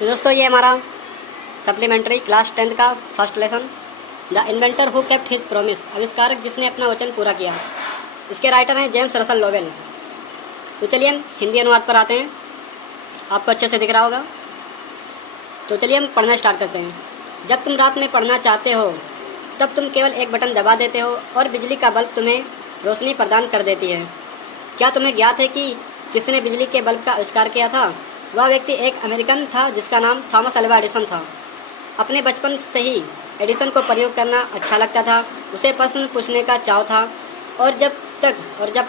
तो दोस्तों ये हमारा सप्लीमेंट्री क्लास 10th का first lesson, the inventor who kept his promise, आविष्कारक जिसने अपना वचन पूरा किया। इसके राइटर हैं जेम्स रसल लोवेल। तो चलिए हम हिंदी अनुवाद पर आते हैं। आपको अच्छे से दिख रहा होगा। तो चलिए हम पढ़ना स्टार्ट करते हैं। जब तुम रात में पढ़ना चाहते हो तब तुम केवल एक बटन दबा देते हो और बिजली का बल्ब तुम्हें रोशनी प्रदान कर देती है। क्या तुम्हें ज्ञात है कि किसने बिजली के बल्ब का आविष्कार किया था? वह व्यक्ति एक अमेरिकन था जिसका नाम थॉमस अल्वा एडिसन था। अपने बचपन से ही एडिसन को प्रयोग करना अच्छा लगता था। उसे प्रश्न पूछने का चाव था और जब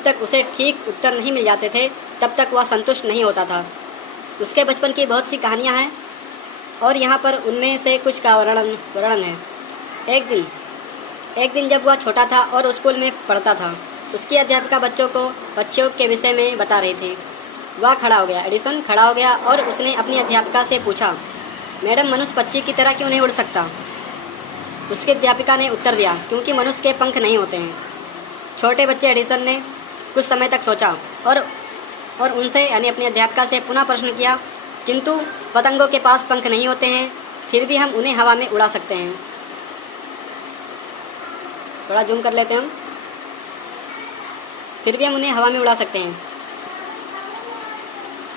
तक उसे ठीक उत्तर नहीं मिल जाते थे तब तक वह संतुष्ट नहीं होता था। उसके बचपन की बहुत सी कहानियाँ हैं और यहाँ पर उनमें से कुछ का वर्णन है। एक दिन जब वह छोटा था और स्कूल में पढ़ता था, उसकी अध्यापिका बच्चों को पक्षियों के विषय में बता रही थी। वह खड़ा हो गया। एडिसन खड़ा हो गया और उसने अपनी अध्यापिका से पूछा, मैडम, मनुष्य पक्षी की तरह क्यों नहीं उड़ सकता? उसकी अध्यापिका ने उत्तर दिया, क्योंकि मनुष्य के पंख नहीं होते हैं। छोटे बच्चे एडिसन ने कुछ समय तक सोचा और उनसे यानी अपनी अध्यापिका से पुनः प्रश्न किया, किंतु पतंगों के पास पंख नहीं होते हैं, फिर भी हम उन्हें हवा में उड़ा सकते हैं। थोड़ा जूम कर लेते हैं हम। फिर भी हम उन्हें हवा में उड़ा सकते हैं।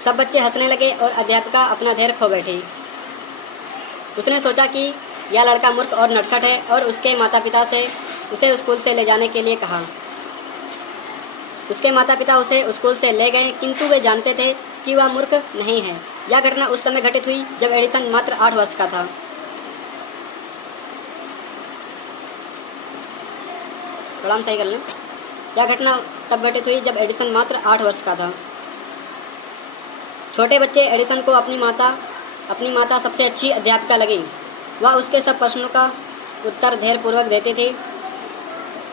सब बच्चे हंसने लगे और अध्यापिका अपना धैर्य खो बैठी। उसने सोचा कि यह लड़का मूर्ख और नटखट है और उसके माता पिता से उसे स्कूल से ले जाने के लिए कहा। उसके माता पिता उसे स्कूल से ले गए, किंतु वे जानते थे कि वह मूर्ख नहीं है। यह घटना उस समय घटित हुई जब एडिसन मात्र 8 वर्ष का था। थोड़ा हम सही कर लें। यह घटना तब घटित हुई जब एडिसन मात्र 8 वर्ष का था। छोटे बच्चे एडिसन को अपनी माता सबसे अच्छी अध्यापिका लगी। वह उसके सब प्रश्नों का उत्तर धैर्यपूर्वक देती थी,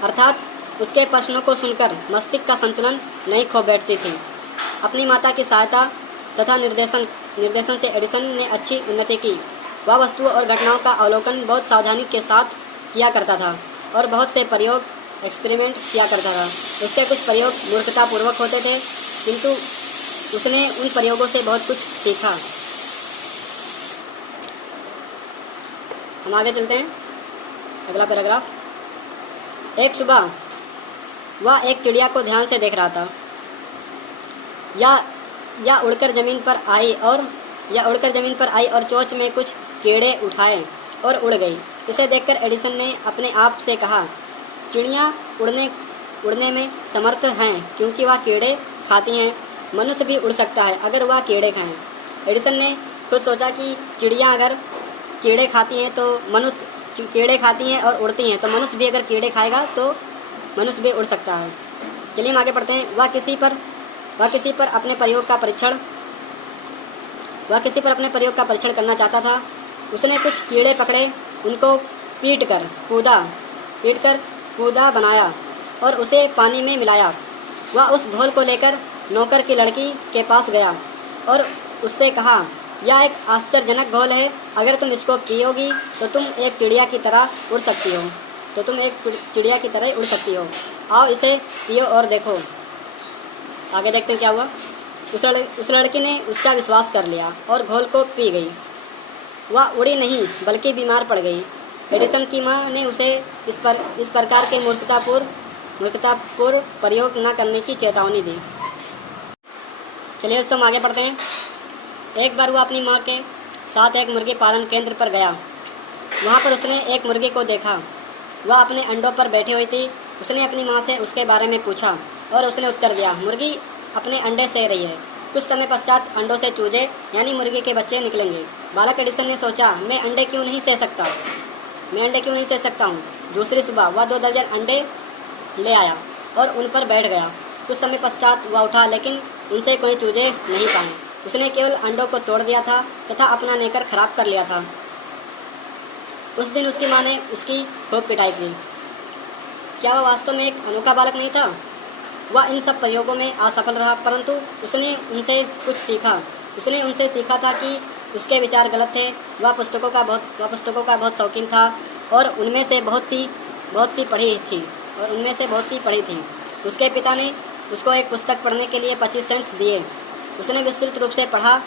अर्थात उसके प्रश्नों को सुनकर मस्तिष्क का संतुलन नहीं खो बैठती थी। अपनी माता की सहायता तथा निर्देशन से एडिसन ने अच्छी उन्नति की। वह वस्तुओं और घटनाओं का अवलोकन बहुत सावधानी के साथ किया करता था और बहुत से एक्सपेरिमेंट किया करता था। उसके कुछ प्रयोग मूर्खतापूर्वक होते थे, किंतु उसने उन प्रयोगों से बहुत कुछ सीखा। हम आगे चलते हैं। अगला पैराग्राफ। एक सुबह वह एक चिड़िया को ध्यान से देख रहा था। यह उड़कर ज़मीन पर आई और चोंच में कुछ कीड़े उठाए और उड़ गई। इसे देखकर एडिसन ने अपने आप से कहा, चिड़िया उड़ने में समर्थ हैं क्योंकि वह कीड़े खाती हैं। मनुष्य भी उड़ सकता है अगर वह कीड़े खाएं। एडिसन ने खुद सोचा कि चिड़िया अगर कीड़े खाती हैं और उड़ती हैं, तो मनुष्य भी अगर कीड़े खाएगा तो मनुष्य भी उड़ सकता है। चलिए हम आगे पढ़ते हैं। वह किसी पर अपने प्रयोग का परीक्षण करना चाहता था। उसने कुछ कीड़े पकड़े, उनको पीट कर कूदा बनाया और उसे पानी में मिलाया। वह उस घोल को लेकर नौकर की लड़की के पास गया और उससे कहा, यह एक आश्चर्यजनक घोल है। अगर तुम इसको पियोगी तो तुम एक चिड़िया की तरह उड़ सकती हो। आओ इसे पियो और देखो। आगे देखते हैं क्या हुआ। उस लड़की ने उसका विश्वास कर लिया और घोल को पी गई। वह उड़ी नहीं बल्कि बीमार पड़ गई। एडिसन की माँ ने उसे इस प्रकार के मूर्खतापूर्ण प्रयोग न करने की चेतावनी दी। चलिए दोस्तों हम आगे पढ़ते हैं। एक बार वह अपनी माँ के साथ एक मुर्गी पालन केंद्र पर गया। वहाँ पर उसने एक मुर्गी को देखा। वह अपने अंडों पर बैठी हुई थी। उसने अपनी माँ से उसके बारे में पूछा और उसने उत्तर दिया, मुर्गी अपने अंडे सेह रही है। कुछ समय पश्चात अंडों से चूजे यानी मुर्गी के बच्चे निकलेंगे। बालक एडिसन ने सोचा, मैं अंडे क्यों नहीं सेह सकता हूँ। दूसरी सुबह वह 2 दर्जन अंडे ले आया और उन पर बैठ गया। कुछ समय पश्चात वह उठा, लेकिन उनसे कोई चूजे नहीं पाए। उसने केवल अंडों को तोड़ दिया था तथा अपना नेकर खराब कर लिया था। उस दिन उसकी माँ ने उसकी खूब पिटाई की। क्या वह वास्तव में एक अनोखा बालक नहीं था? वह इन सब प्रयोगों में असफल रहा, परंतु उसने उनसे कुछ सीखा। उसने उनसे सीखा था कि उसके विचार गलत थे। वह पुस्तकों का बहुत शौकीन था और उनमें से बहुत सी पढ़ी थी। उसके पिता ने उसको एक पुस्तक पढ़ने के लिए 25 सेंट्स दिए। उसने विस्तृत रूप से पढ़ा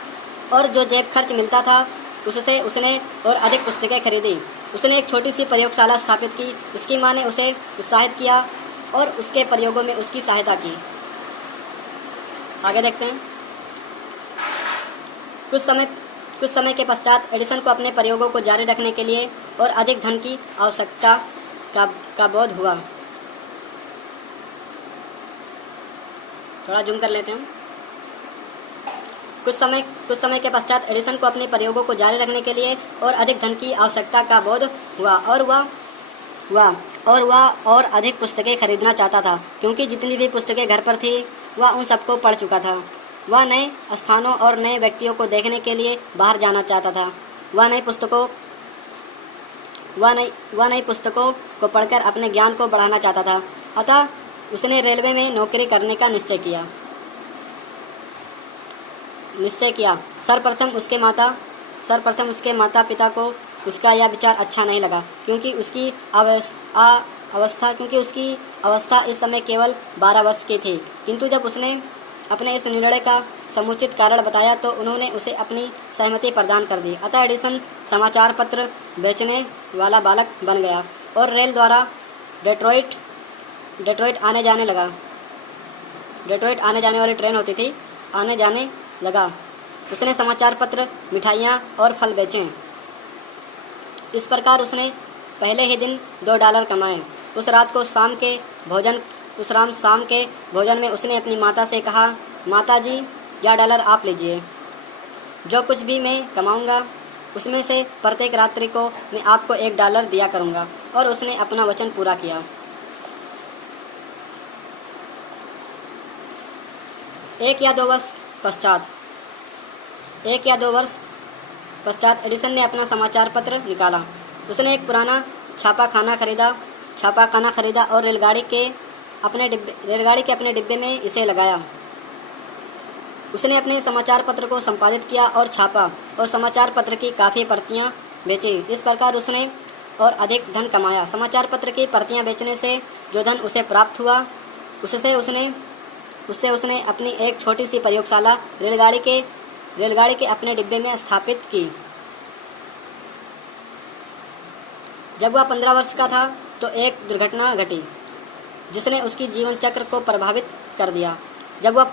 और जो जेब खर्च मिलता था उससे उसने और अधिक पुस्तकें खरीदी। उसने एक छोटी सी प्रयोगशाला स्थापित की। उसकी माँ ने उसे उत्साहित किया और उसके प्रयोगों में उसकी सहायता की। आगे देखते हैं। कुछ समय के पश्चात एडिसन को अपने प्रयोगों को जारी रखने के लिए और अधिक धन की आवश्यकता का बोध हुआ। थोड़ा जूम कर लेते हैं। कुछ समय के पश्चात एडिसन को अपने प्रयोगों को जारी रखने के लिए और अधिक धन की आवश्यकता का बोध हुआ और वह और अधिक पुस्तकें खरीदना चाहता था, क्योंकि जितनी भी पुस्तकें घर पर थी वह उन सबको पढ़ चुका था। वह नए स्थानों और नए व्यक्तियों को देखने के लिए बाहर जाना चाहता था। वह नई पुस्तकों को पढ़कर अपने ज्ञान को बढ़ाना चाहता था। अतः उसने रेलवे में नौकरी करने का निश्चय किया। सर्वप्रथम उसके माता पिता को उसका यह विचार अच्छा नहीं लगा, क्योंकि उसकी अवस्था इस समय केवल 12 वर्ष की थी। किंतु जब उसने अपने इस निर्णय का समुचित कारण बताया तो उन्होंने उसे अपनी सहमति प्रदान कर दी। अतः एडिसन समाचार पत्र बेचने वाला बालक बन गया और रेल द्वारा डेट्रॉइट आने जाने वाली ट्रेन होती थी, आने जाने लगा। उसने समाचार पत्र, मिठाइयाँ और फल बेचे। इस प्रकार उसने पहले ही दिन $2 कमाए। उस शाम के भोजन में उसने अपनी माता से कहा, माता जी, यह $1 आप लीजिए। जो कुछ भी मैं कमाऊंगा उसमें से प्रत्येक रात्रि को मैं आपको $1 दिया करूंगा। और उसने अपना वचन पूरा किया। एक या दो वर्ष पश्चात एडिसन ने अपना समाचार पत्र निकाला। उसने एक पुराना छापाखाना खरीदा और रेलगाड़ी के अपने डिब्बे में इसे लगाया। उसने अपने समाचार पत्र को संपादित किया और छापा और समाचार पत्र की काफ़ी प्रतियां बेची। इस प्रकार उसने और अधिक धन कमाया। समाचार पत्र की प्रतियां बेचने से जो धन उसे प्राप्त हुआ उससे उसने अपनी एक छोटी सी प्रयोगशाला रेलगाड़ी के अपने डिब्बे में स्थापित की। जब वह 15 वर्ष का था तो एक दुर्घटना घटी जिसने उसकी जीवन चक्र को प्रभावित कर दिया। जब वह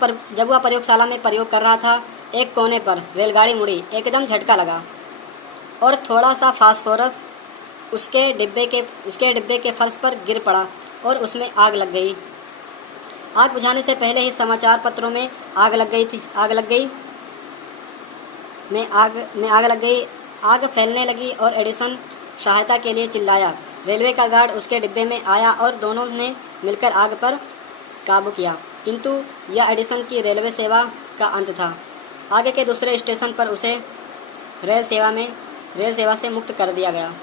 प्रयोगशाला में प्रयोग कर रहा था, एक कोने पर रेलगाड़ी मुड़ी। एकदम झटका लगा और थोड़ा सा फास्फोरस उसके डिब्बे के फर्श पर गिर पड़ा और उसमें आग लग गई। आग बुझाने से पहले ही समाचार पत्रों में आग लग गई। आग फैलने लगी और एडिसन सहायता के लिए चिल्लाया। रेलवे का गार्ड उसके डिब्बे में आया और दोनों ने मिलकर आग पर काबू किया। किंतु यह एडिसन की रेलवे सेवा का अंत था। आगे के दूसरे स्टेशन पर उसे रेल सेवा से मुक्त कर दिया गया।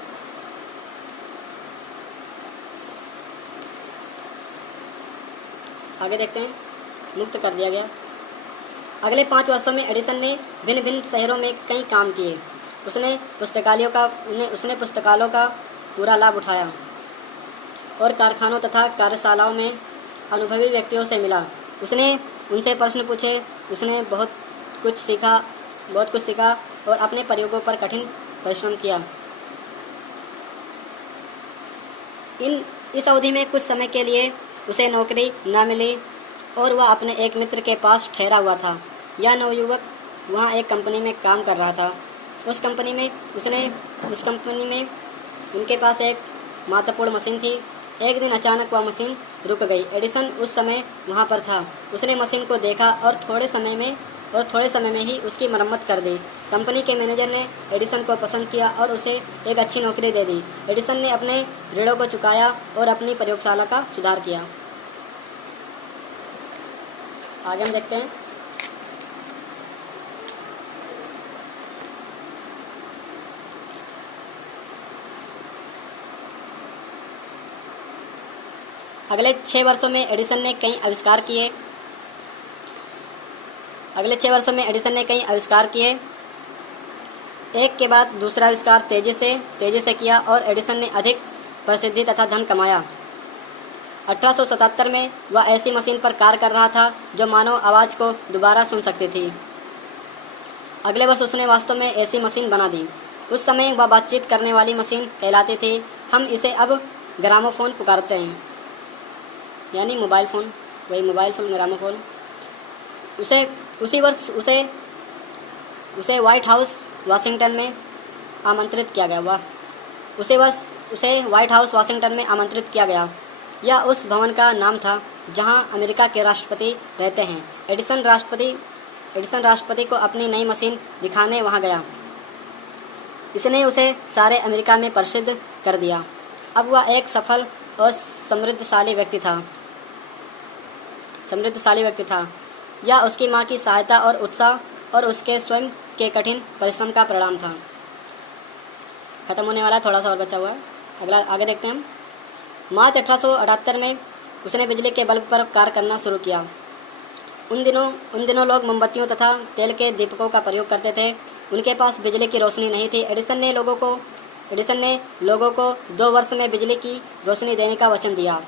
आगे देखते हैं। मुक्त कर दिया गया। अगले 5 वर्षों में एडिसन ने भिन्न भिन्न शहरों में कई काम किए। उसने पुस्तकालयों का पूरा लाभ उठाया और कारखानों तथा कार्यशालाओं में अनुभवी व्यक्तियों से मिला। उसने उनसे प्रश्न पूछे। उसने बहुत कुछ सीखा और अपने प्रयोगों पर कठिन परिश्रम किया। इस अवधि में कुछ समय के लिए उसे नौकरी न मिली और वह अपने एक मित्र के पास ठहरा हुआ था। यह नवयुवक वहाँ एक कंपनी में काम कर रहा था। उस कंपनी में उनके पास एक महत्वपूर्ण मशीन थी। एक दिन अचानक वह मशीन रुक गई। एडिसन उस समय वहाँ पर था। उसने मशीन को देखा और थोड़े समय में ही उसकी मरम्मत कर दी। कंपनी के मैनेजर ने एडिसन को पसंद किया और उसे एक अच्छी नौकरी दे दी। एडिसन ने अपने ऋणों को चुकाया और अपनी प्रयोगशाला का सुधार किया। आगे हम देखते हैं। अगले 6 वर्षों में एडिसन ने कई आविष्कार किए। एक के बाद दूसरा आविष्कार तेजी से किया और एडिसन ने अधिक प्रसिद्धि तथा धन कमाया। 1877 में वह ऐसी मशीन पर कार्य कर रहा था जो मानव आवाज़ को दोबारा सुन सकती थी। अगले वर्ष उसने वास्तव में ऐसी मशीन बना दी। उस समय वह बातचीत करने वाली मशीन कहलाती थी। हम इसे अब ग्रामोफोन पुकारते हैं, यानी मोबाइल फ़ोन, वही मोबाइल फ़ोन, ग्रामोफोन। उसी वर्ष उसे व्हाइट हाउस वाशिंगटन में आमंत्रित किया गया। उसे व्हाइट हाउस वाशिंगटन में आमंत्रित किया गया। यह उस भवन का नाम था जहां अमेरिका के राष्ट्रपति रहते हैं। एडिसन राष्ट्रपति को अपनी नई मशीन दिखाने वहां गया। इसने उसे सारे अमेरिका में प्रसिद्ध कर दिया। अब वह एक सफल और समृद्धशाली व्यक्ति था। यह उसकी मां की सहायता और उत्साह और उसके स्वयं के कठिन परिश्रम का परिणाम था। खत्म होने वाला, थोड़ा सा और बचा हुआ है, अगला आगे देखते हैं हम। मार्च 1878 में उसने बिजली के बल्ब पर कार्य करना शुरू किया। उन दिनों लोग मोमबत्तियों तथा तेल के दीपकों का प्रयोग करते थे। उनके पास बिजली की रोशनी नहीं थी। एडिसन ने लोगों को 2 वर्ष में बिजली की रोशनी देने का वचन दिया।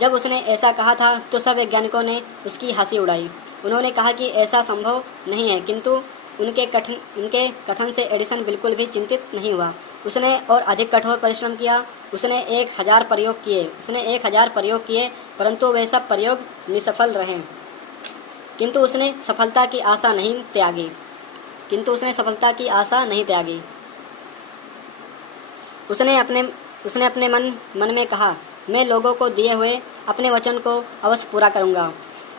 जब उसने ऐसा कहा था तो सब वैज्ञानिकों ने उसकी हंसी उड़ाई। उन्होंने कहा कि ऐसा संभव नहीं है, किंतु उनके कथन से एडिसन बिल्कुल भी चिंतित नहीं हुआ। उसने और अधिक कठोर परिश्रम किया। उसने 1000 प्रयोग किए, परंतु वे सब प्रयोग निष्फल रहे। किंतु उसने सफलता की आशा नहीं त्यागी। उसने अपने मन में कहा, मैं लोगों को दिए हुए अपने वचन को अवश्य पूरा करूंगा।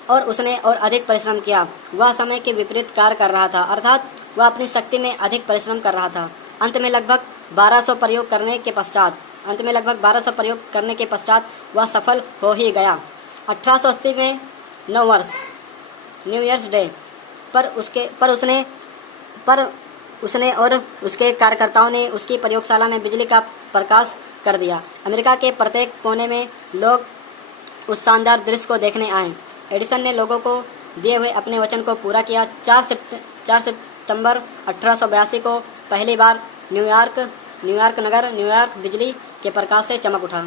और उसने और अधिक परिश्रम किया। वह समय के विपरीत कार्य कर रहा था, अर्थात वह अपनी शक्ति में अधिक परिश्रम कर रहा था। अंत में लगभग 1200 प्रयोग करने के पश्चात वह सफल हो ही गया। 1880 में न्यू ईयर्स डे पर उसने और उसके कार्यकर्ताओं ने उसकी प्रयोगशाला में बिजली का प्रकाश कर दिया। अमेरिका के प्रत्येक कोने में लोग उस शानदार दृश्य को देखने आए। एडिसन ने लोगों को दिए हुए अपने वचन को पूरा किया। 4 सितंबर 1882 को पहली बार न्यूयॉर्क बिजली के प्रकाश से चमक उठा।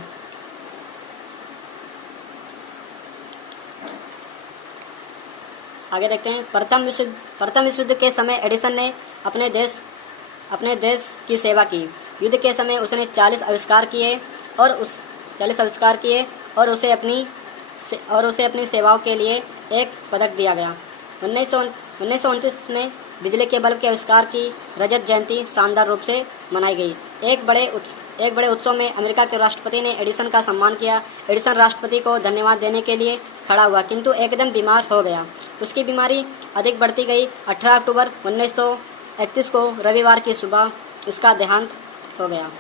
आगे देखते हैं। प्रथम विश्व युद्ध के समय एडिसन ने अपने देश की सेवा की। युद्ध के समय उसने 40 आविष्कार किए और उसे अपनी सेवाओं के लिए एक पदक दिया गया। 1929 में बिजली के बल्ब के आविष्कार की रजत जयंती शानदार रूप से मनाई गई। एक बड़े उत्सव में अमेरिका के राष्ट्रपति ने एडिसन का सम्मान किया। एडिसन राष्ट्रपति को धन्यवाद देने के लिए खड़ा हुआ, किंतु एकदम बीमार हो गया। उसकी बीमारी अधिक बढ़ती गई। 18 अक्टूबर 1931 को रविवार की सुबह उसका देहांत हो गया।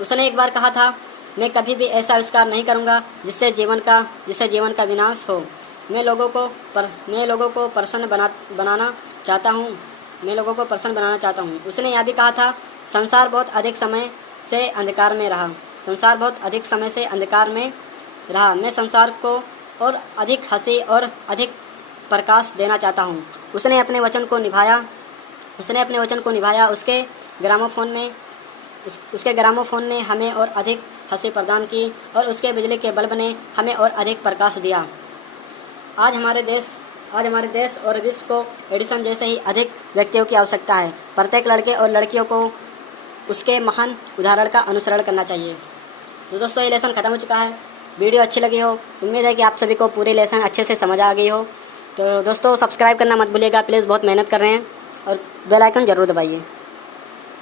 उसने एक बार कहा था, मैं कभी भी ऐसा आविष्कार नहीं करूंगा जिससे जीवन का विनाश हो। मैं लोगों को प्रसन्न बनाना चाहता हूँ। उसने यह भी कहा था, संसार बहुत अधिक समय से अंधकार में रहा। मैं संसार को और अधिक हंसी और अधिक प्रकाश देना चाहता हूँ। उसने अपने वचन को निभाया। उसके ग्रामोफोन ने हमें और अधिक हंसी प्रदान की और उसके बिजली के बल्ब ने हमें और अधिक प्रकाश दिया। आज हमारे देश और विश्व को एडिसन जैसे ही अधिक व्यक्तियों की आवश्यकता है। प्रत्येक लड़के और लड़कियों को उसके महान उदाहरण का अनुसरण करना चाहिए। तो दोस्तों, ये लेसन ख़त्म हो चुका है। वीडियो अच्छी लगी हो, उम्मीद है कि आप सभी को पूरी लेसन अच्छे से समझ आ गई हो। तो दोस्तों, सब्सक्राइब करना मत भूलिएगा प्लीज़, बहुत मेहनत कर रहे हैं, और बेल आइकन ज़रूर दबाइए।